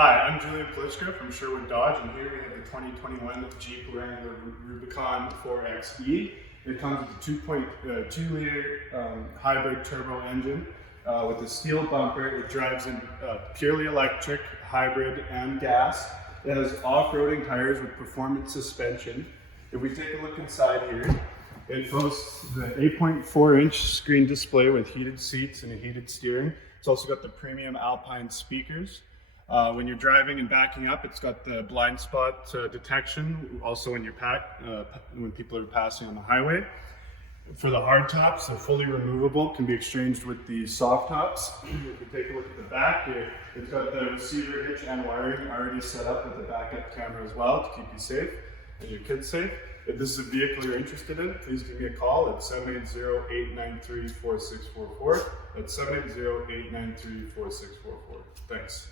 Hi, I'm Julian Plichka from Sherwood Dodge, and here we have the 2021 Jeep Wrangler Rubicon 4xe. It comes with a 2.2 liter hybrid turbo engine with a steel bumper. It drives in purely electric, hybrid, and gas. It has off-roading tires with performance suspension. If we take a look inside here, it boasts the 8.4-inch screen display with heated seats and a heated steering. It's also got the premium Alpine speakers. When you're driving and backing up, it's got the blind spot detection, also when when people are passing on the highway. For the hard tops, they're fully removable, can be exchanged with the soft tops. If we take a look at the back here, it's got the receiver hitch and wiring already set up with the backup camera as well to keep you safe and your kids safe. If this is a vehicle you're interested in, please give me a call at 780-893-4644. That's 780-893-4644. Thanks.